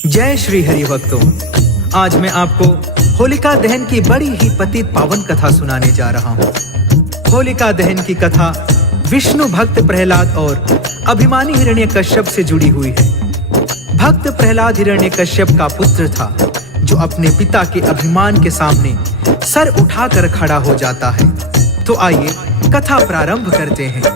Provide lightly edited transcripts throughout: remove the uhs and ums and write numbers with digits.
जय श्री हरि भक्तों, आज मैं आपको होलिका दहन की बड़ी ही पतित पावन कथा सुनाने जा रहा हूँ। होलिका दहन की कथा विष्णु भक्त प्रहलाद और अभिमानी हिरण्यकश्यप से जुड़ी हुई है। भक्त प्रहलाद हिरण्यकश्यप का पुत्र था, जो अपने पिता के अभिमान के सामने सर उठाकर खड़ा हो जाता है। तो आइए कथा प्रारंभ करते हैं।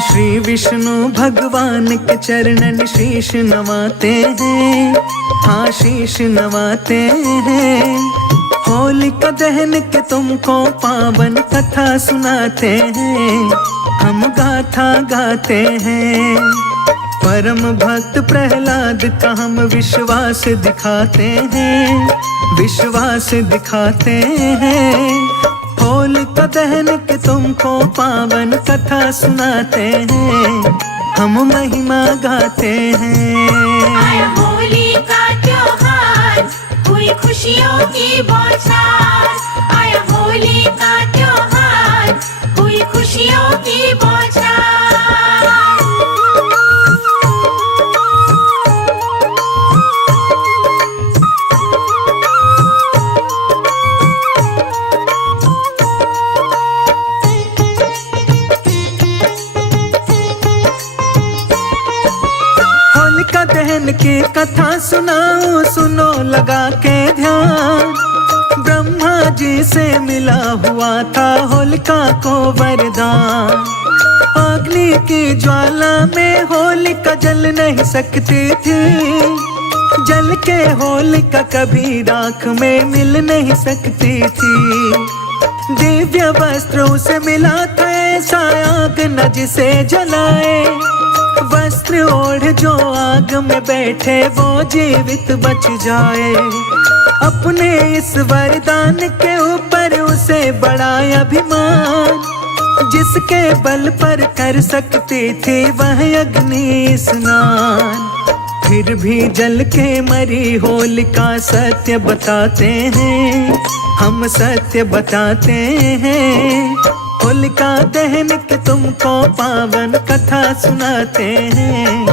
श्री विष्णु भगवान के चरणन शीश नवाते हैं, हाँ शीश नवाते हैं। होलिका दहन के तुमको पावन कथा सुनाते हैं, हम गाथा गाते हैं। परम भक्त प्रहलाद का हम विश्वास दिखाते हैं, विश्वास दिखाते हैं। होलिका दहन के तुमको पावन कथा सुनाते हैं, हम महिमा गाते हैं। आया होली का त्योहार, हुई खुशियों की बौछार। आया होली का त्योहार, हुई खुशियों की बौछार। दहन की कथा सुनाओ, सुनो लगा के ध्यान। ब्रह्मा जी से मिला हुआ था होलिका को वरदान। अग्नि की ज्वाला में होलिका जल नहीं सकती थी, जल के होलिका कभी राख में मिल नहीं सकती थी। दिव्य वस्त्र उसे मिला था, ऐसा आग न जिसे जलाए। वस्त्र ओढ़ जो आग में बैठे, वो जीवित बच जाए। अपने इस वरदान के ऊपर उसे बड़ा अभिमान, जिसके बल पर कर सकती थी वह अग्नि स्नान। फिर भी जल के मरी होलिका सत्य बताते हैं, हम सत्य बताते हैं। होलिका दहन के तुमको पावन कथा सुनाते हैं,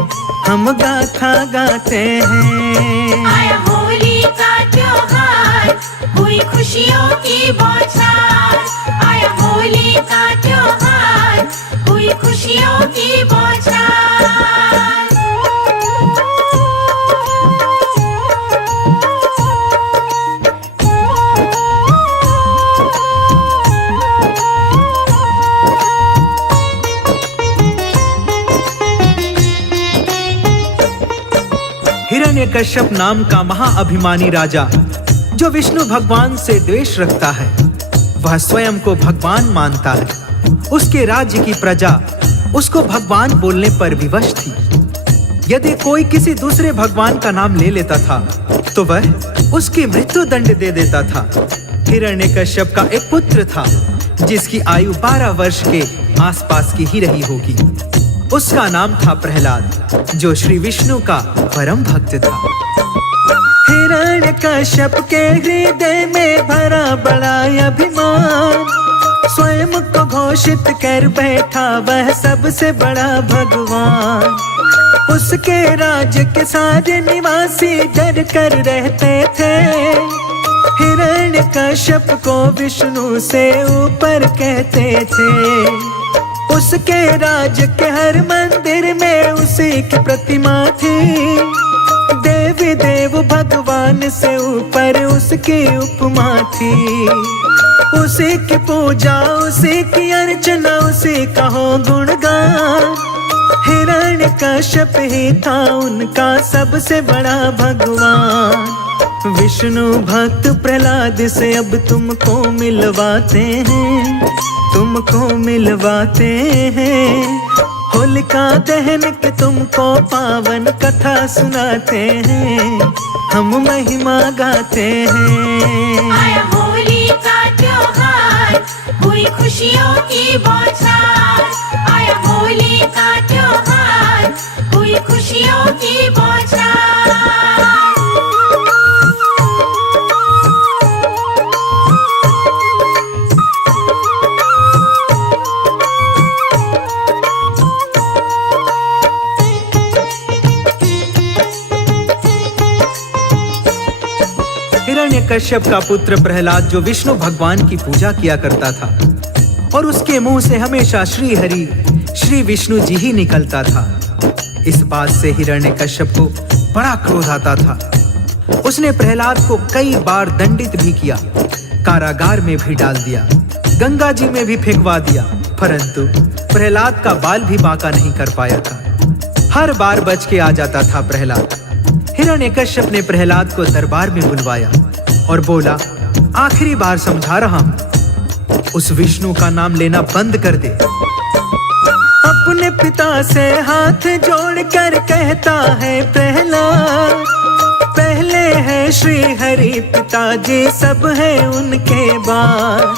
हम गाथा गाते हैं। आया होली का त्योहार, हुई खुशियों की बौछार। आया होली का त्योहार, हुई खुशियों की बौछार। हिरण्यकश्यप नाम का महाअभिमानी राजा, जो विष्णु भगवान से द्वेष रखता है, वह स्वयं को भगवान मानता है। उसके राज्य की प्रजा उसको भगवान बोलने पर विवश थी। यदि कोई किसी दूसरे भगवान का नाम ले लेता था, तो वह उसकी मृत्यु दंड दे देता था। हिरण्यकश्यप का एक पुत्र था, जिसकी आयु 12 वर्ष के आसपास की ही रही होगी। उसका नाम था प्रहलाद, जो श्री विष्णु का परम भक्त था। हिरण्यकश्यप के हृदय में भरा बड़ा अभिमान, स्वयं को घोषित कर बैठा वह सबसे बड़ा भगवान। उसके राज्य के सारे निवासी डर कर रहते थे। हिरण्यकश्यप को विष्णु से ऊपर कहते थे। उसके राज्य के हर मंदिर में उसी की प्रतिमा थी। देवी देव भगवान से ऊपर उसकी उपमा थी। उसी की पूजा, उसी की अर्चना, उसी का हो गुणगान। हिरण्यकश्यप ही था उनका सबसे बड़ा भगवान। विष्णु भक्त प्रहलाद से अब तुमको मिलवाते हैं, तुमको मिलवाते हैं। होलिका दहन के तुमको पावन कथा सुनाते हैं, हम महिमा गाते हैं। आया होली का त्योहार, हुई खुशियों की बौछार। आया होली का त्योहार, हुई खुशियों की बौछार। हिरण्यकश्यप का पुत्र प्रहलाद जो विष्णु भगवान की पूजा किया करता था और उसके मुंह से हमेशा श्री हरि श्री विष्णु जी ही निकलता था। इस बात से हिरण्यकश्यप को बड़ा क्रोध आता था। उसने प्रहलाद को कई बार दंडित भी किया, कारागार में भी डाल दिया, गंगा जी में भी फेंकवा दिया, परंतु प्रहलाद का बाल भी बांका नहीं कर पाया था। हर बार बच के आ जाता था प्रहलाद। हिरण्यकश्यप ने प्रहलाद को दरबार में बुलवाया और बोला, आखिरी बार समझा रहा हूं, उस विष्णु का नाम लेना बंद कर दे। अपने पिता से हाथ जोड़कर कहता है प्रहलाद, पहले है श्री हरि पिताजी, सब है उनके बाद।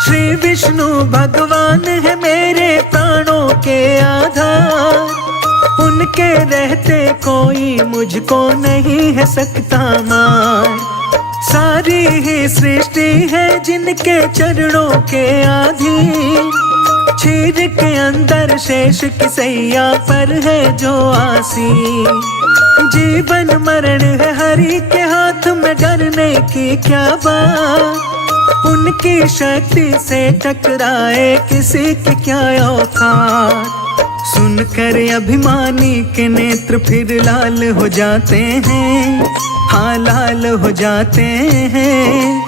श्री विष्णु भगवान है मेरे प्राणों के आधार, उनके रहते कोई मुझको नहीं है सकता मार। सारी ही सृष्टि है जिनके चरणों के अधीन, क्षीर के अंदर शेष की सैया पर है जो आसीन। जीवन मरण है हरि के हाथ में, डरने की क्या बात, उनकी शक्ति से टकराए किसी की क्या औकात। सुनकर अभिमानी के नेत्र फिर लाल हो जाते हैं, हाँ लाल हो जाते हैं।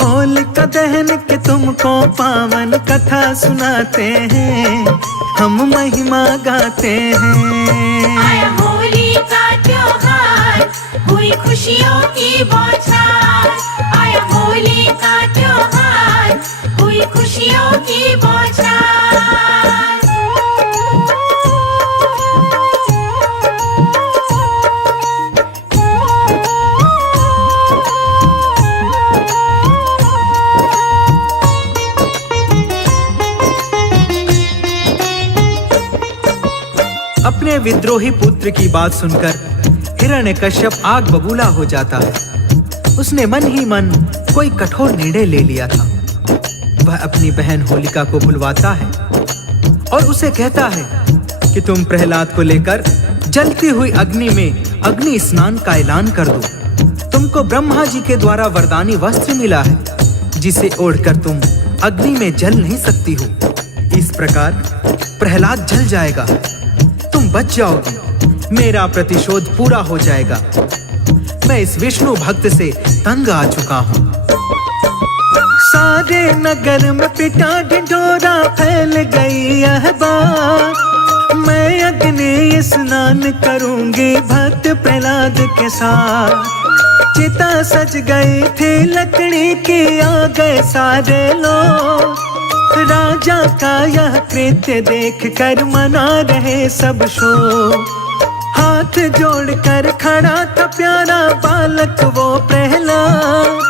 होलिका दहन के तुमको पावन कथा सुनाते हैं, हम महिमा गाते हैं। आया होली का त्योहार, हुई खुशियों की बौछार। आया होली का त्योहार, हुई खुशियों की बौछार। अपने विद्रोही पुत्र की बात सुनकर हिरण्यकश्यप आग बबूला हो जाता है। उसने मन ही मन कोई कठोर निर्णय ले लिया था। वह अपनी बहन होलिका को बुलवाता है और उसे कहता है कि तुम प्रहलाद को लेकर जलती हुई अग्नि में अग्नि स्नान का ऐलान कर दो। तुमको ब्रह्मा जी के द्वारा वरदानी वस्त्र मिला है, जिसे ओढ़कर तुम अग्नि में जल नहीं सकती हो। इस प्रकार प्रहलाद जल जाएगा, तुम बच जाओगी, मेरा प्रतिशोध पूरा हो जाएगा। मैं इस विष्णु भक्त से तंग आ चुका हूँ। सारे नगर में पिटा ढिढोरा फैल गई यह बात, मैं अग्नि स्नान करूंगी भक्त प्रहलाद के साथ। चिता सज गई थी लकड़ी की, आ गए सारे लोग। राजा का यह कृत्य देख कर मना रहे सब शोक। हाथ जोड़कर खड़ा था प्यारा बालक वो प्रहलाद,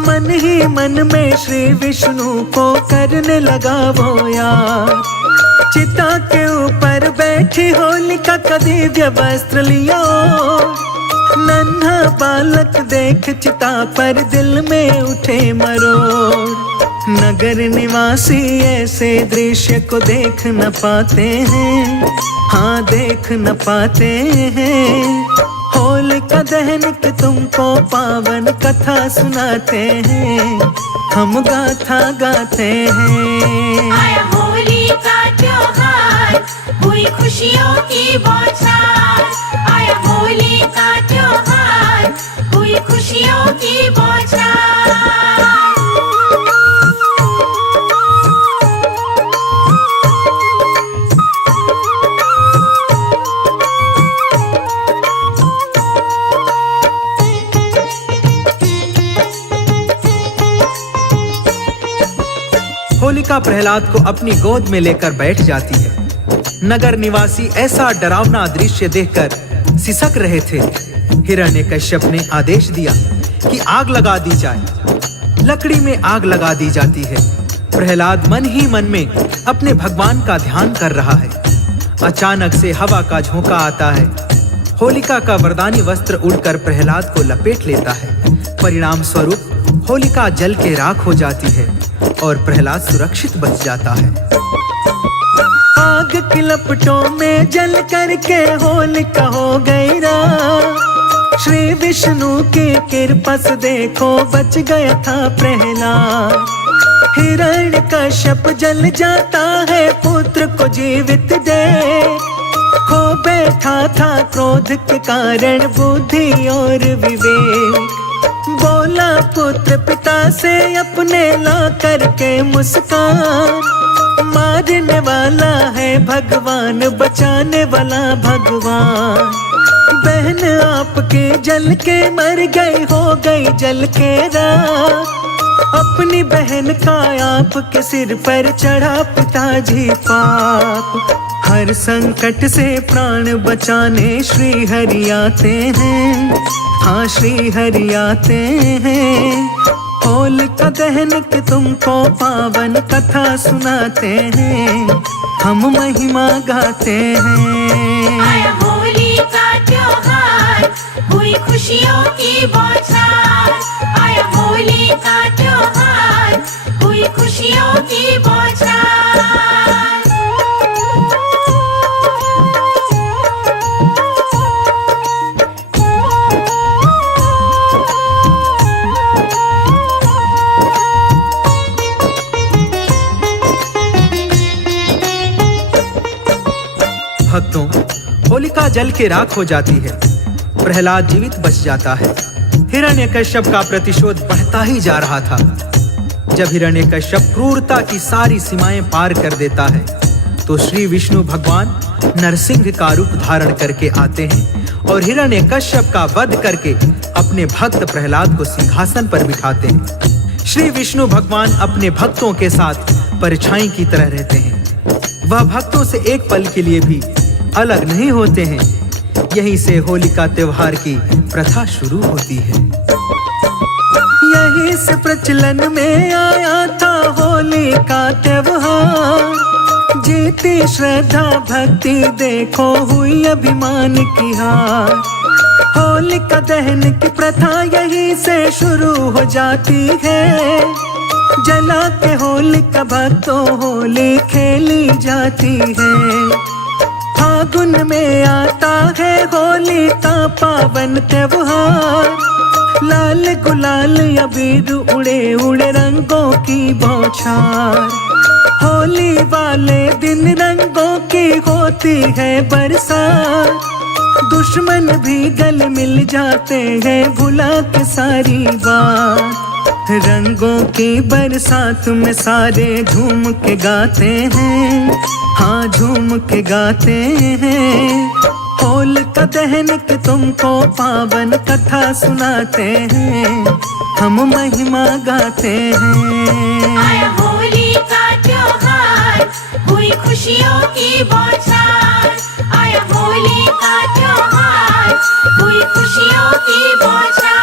मन ही मन में श्री विष्णु को करने लगा वो याद। चिता के ऊपर बैठी होलिका का दिव्य वस्त्र लियो, नन्हा बालक देख चिता पर दिल में उठे मरोड़। नगर निवासी ऐसे दृश्य को देख न पाते हैं, हाँ देख न पाते हैं। होलिका दहन के तुमको पावन कथा सुनाते हैं, हम गाथा गाते हैं। आया होली का त्योहार, हुई खुशियों की बौछार। आया होली का त्योहार, हुई खुशियों की बौछार। होलिका प्रहलाद को अपनी गोद में लेकर बैठ जाती है। नगर निवासी ऐसा डरावना दृश्य देखकर सिसक रहे थे। हिरण्यकश्यप ने आदेश दिया कि आग लगा दी जाए। लकड़ी में आग लगा दी जाती है। प्रहलाद मन ही मन में अपने भगवान का ध्यान कर रहा है। अचानक से हवा का झोंका आता है। होलिका का वरदानी वस्त्र उड़कर प्रहलाद को लपेट लेता है। परिणाम स्वरूप होलिका जल के राख हो जाती है और प्रहलाद सुरक्षित बच जाता है। आग की लपटों में जल करके होलिका हो गई राख। श्री विष्णु विष्णु की कृपा से देखो बच गया था प्रहलाद। हिरण्यकश्यप जल जाता है पुत्र को जीवित दे, खो बैठा था क्रोध के कारण बुद्धि और विवेक। बोला पुत्र पिता से अपने ला करके मुस्कान, मारने वाला है भगवान बचाने वाला भगवान। बहन आपके जल के मर गई हो गई जल के राख, अपनी बहन का आपके सिर पर चढ़ा पिताजी पाप। हर संकट से प्राण बचाने श्री हरि आते हैं, हाँ श्री हरि आते हैं। होलिका दहन के तुमको पावन कथा सुनाते हैं, हम महिमा गाते हैं। आया होली का त्योहार, हुई खुशियों की बौछार। आया होली का त्योहार, हुई खुशियों की बौछार। भक्तों, होलिका जल के राख हो जाती है, प्रहलाद जीवित बच जाता है। हिरण्यकश्यप का प्रतिशोध बढ़ता ही जा रहा था। जब हिरण्यकश्यप क्रूरता की सारी सीमाएं पार कर देता है तो श्री विष्णु भगवान नरसिंह का रूप धारण करके आते हैं और हिरण्यकश्यप का वध करके अपने भक्त प्रहलाद को सिंहासन पर बिठाते हैं। श्री विष्णु भगवान अपने भक्तों के साथ परछाई की तरह रहते हैं। वह भक्तों से एक पल के लिए भी अलग नहीं होते हैं। यहीं से होलिका त्योहार की प्रथा शुरू होती है। यहीं से प्रचलन में आया था होली का त्योहार। जीती श्रद्धा भक्ति देखो हुई अभिमान की हार। होलिका दहन की प्रथा यहीं से शुरू हो जाती है। जला के होलिका भक्तों होली खेली जाती है। फागुन में आता है होली का पावन त्योहार। लाल गुलाल अबीर उड़े उड़े रंगों की बौछार। होली वाले दिन रंगों की होती है बरसात। दुश्मन भी गले मिल जाते हैं भुला के सारी बात। रंगों की बरसात में सारे झूम के गाते हैं, हाँ झूम के गाते हैं। होलिका दहन के तुमको पावन कथा सुनाते हैं, हम महिमा गाते हैं। आया होली का त्योहार, हुई खुशियों की बौछार। आया होली का त्योहार, हुई खुशियों की बौछार।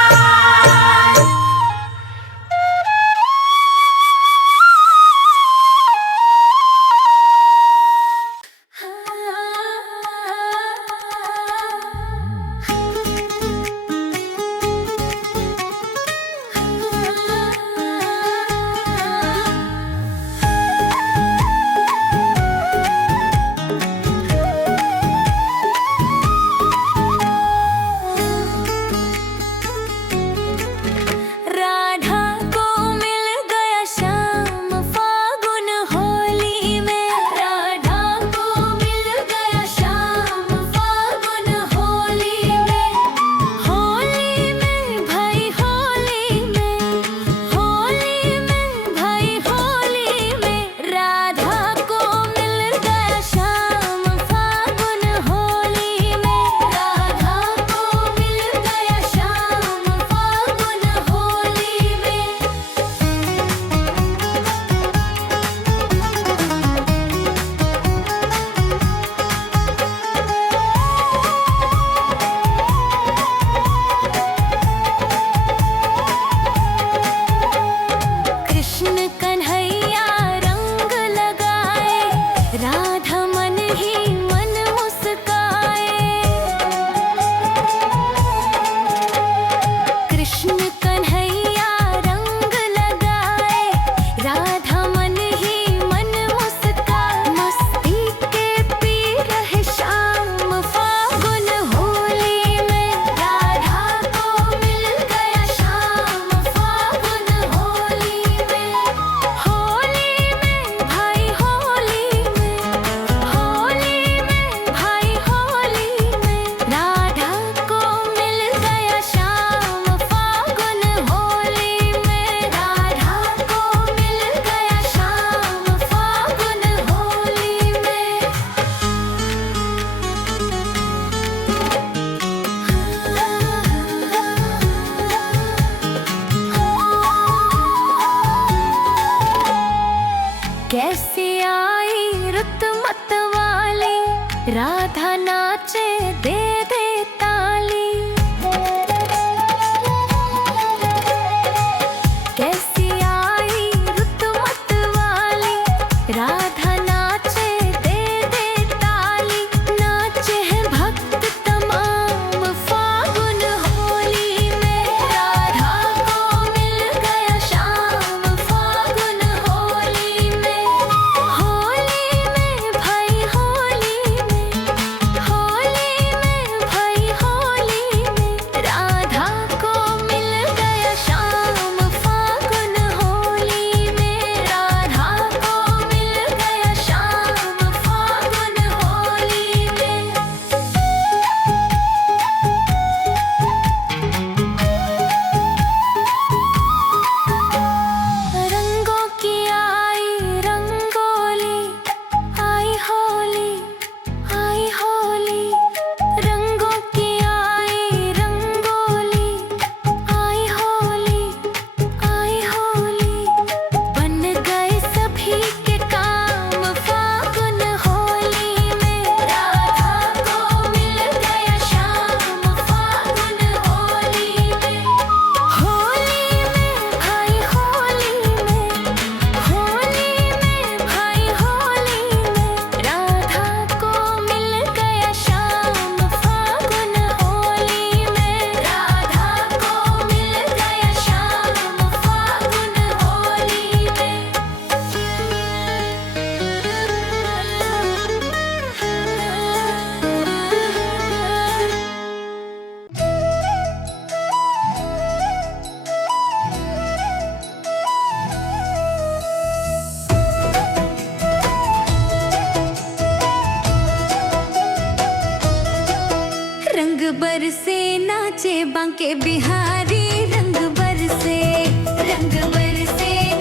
बरसे नाचे बांके बिहारी, रंग बरसे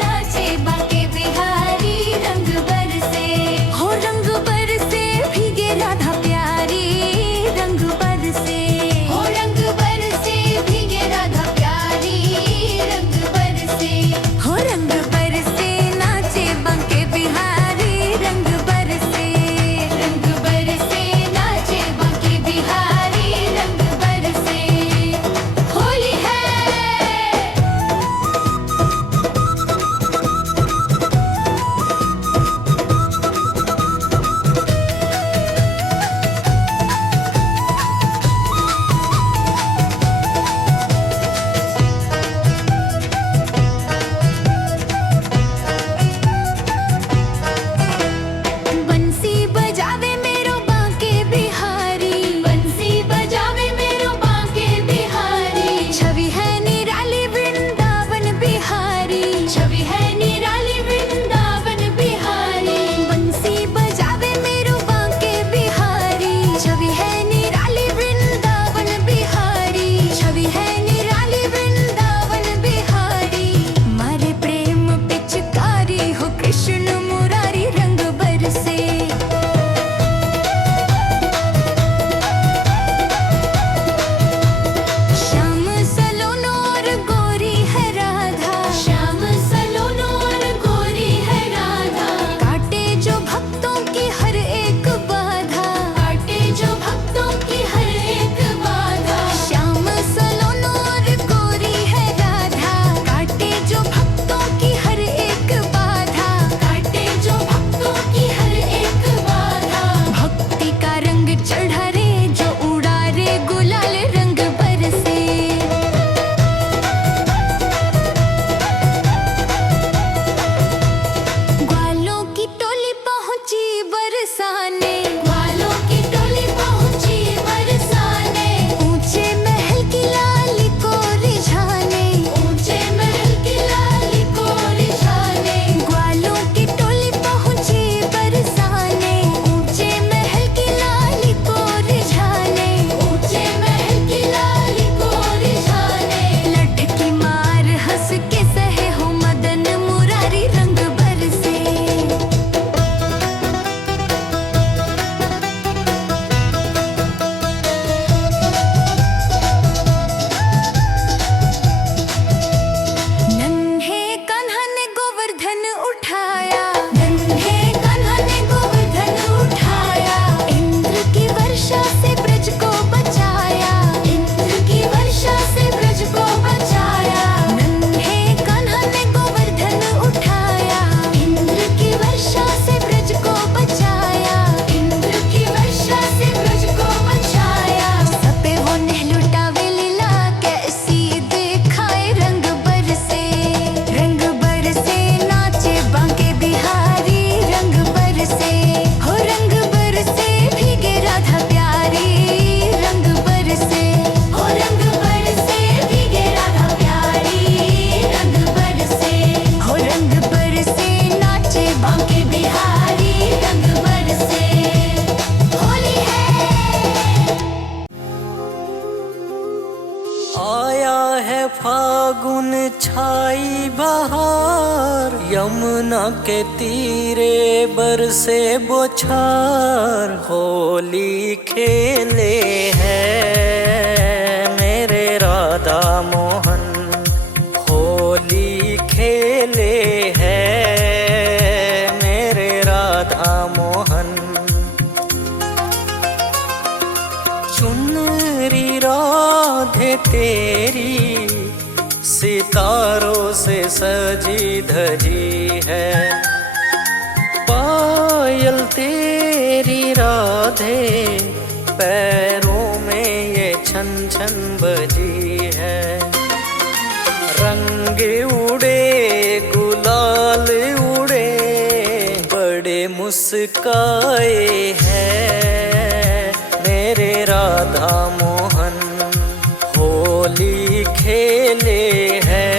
नाचे बांके बिहारी, रंग बरसे हो रंग बरसे भीगे राधा प्यारी, रंग बरसे हो रंग बरसे भीगे राधा प्यारी, रंग बरसे हो रंग बरसे नाचे बांके बिहारी, रंग बरसे नाचे बांके बिहारी, रंग बरसे होली है। बंसी बजावे मेरो बांके बिहारी, बंसी बजावे मेरो बांके बिहारी, छवि है निराली वृंदावन बिहारी, छवि है निराली वृंदावन बिहारी, बंसी बजावे मेरो बांके बिहारी, छवि है निराली वृंदावन बिहारी, छवि है निराली वृंदावन बिहारी, मारे प्रेम पिचकारी हो कृष्ण मुरारी, रंग बरसे श्याम सलोनो और गोरी है राधा, श्याम सलोनो और गोरी है राधा, काटे जो भक्तों की हर एक बाधा, काटे जो भक्तों की हर एक बाधा, श्याम सलोनो और गोरी है राधा, काटे जो भक्तों की हर एक बाधा, काटे जो भक्तों की हर एक बाधा, भक्ति का रंग चढ़ा रे जो उड़ा रे गुलाल, रंग बरसे ग्वालों की टोली पहुंची बरसाने, ग्वालों की टोली पहुंची बरसाने, ऊंचे महल की लाली को रिझाने, ऊंचे महल की लाली को रिझाने, ग्वालों की टोली पहुंची बरसाने, ऊंचे महल की लाली को रिझाने, ऊंचे महल की लाली को रिझाने, लठ की मार हंस के सहे हो मदन मुरारी, रंग बरसे नन्हे कान्हा ने गोवर्धन उठाया, नन्हे कान्हा ने गोवर्धन उठाया, इंद्र की वर्षा से ब्रज को बचाया, इंद्र की वर्षा से ब्रज को बचाया, नन्हे कान्हा ने गोवर्धन उठाया, इंद्र की वर्षा से ब्रज को बचाया, इंद्र की वर्षा से ब्रज को बचाया, सबे वो नहलुटावे लीला कैसी दिखाए, रंग बरसे नाचे बांके बिहारी, रंग बरसे हो रंग बरसे भीगे राधा प्यारी, रंग बरसे हो रंग बरसे भीगे राधा प्यारी, रंग बरसे हो रंग बरसे नाचे बांके बिहारी, रंग बरसे होली है। आया है फागुन छाई बहार, यमुना के तीरे बरसे बौछार, होली खेले हैं मेरे राधा मोहन, होली खेले हैं मेरे राधा मोहन, चुनरी राधे तेरी सितारों से सजी धजी है, पायल तेरी राधे पैरों में ये छन छन बजी है, रंग उड़े गुलाल उड़े बड़े मुस्काए हैं मेरे राधा मोहन, होली खेले हैं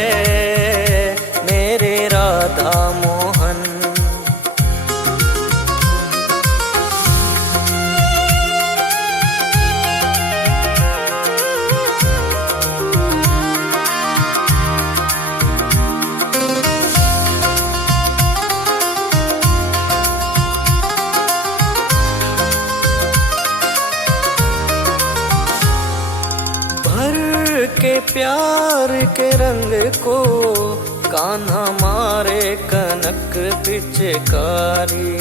मेरे राधा मोहन। के प्यार के रंग को कान्हा मारे कनक पिचकारी।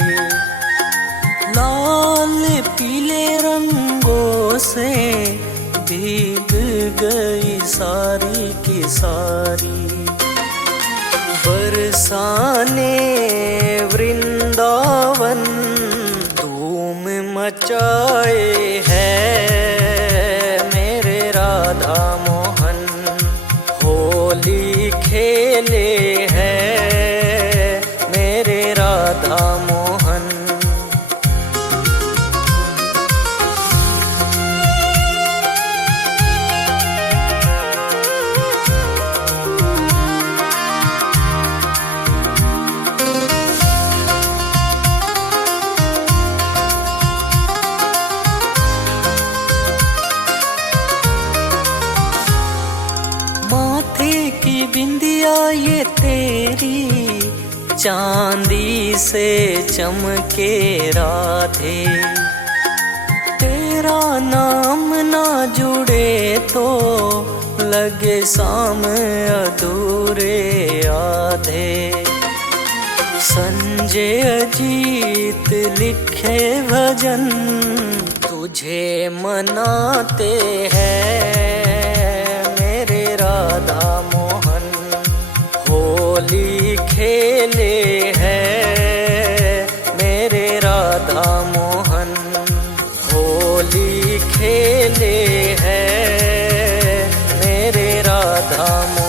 लाल पीले रंगों से भीग गई सारी की सारी। बरसाने वृंदावन धूम मचाए है मेरे राधा मोहन। होली खेले हैं मेरे राधा मोहन। की बिंदिया ये तेरी चांदी से चमके राधे। तेरा नाम ना जुड़े तो लगे शाम अधूरे आधे। संजय अजीत लिखे भजन तुझे मनाते हैं मेरे राधा मोहन। होली खेले हैं मेरे राधा मोहन। होली खेले हैं मेरे राधा मोहन।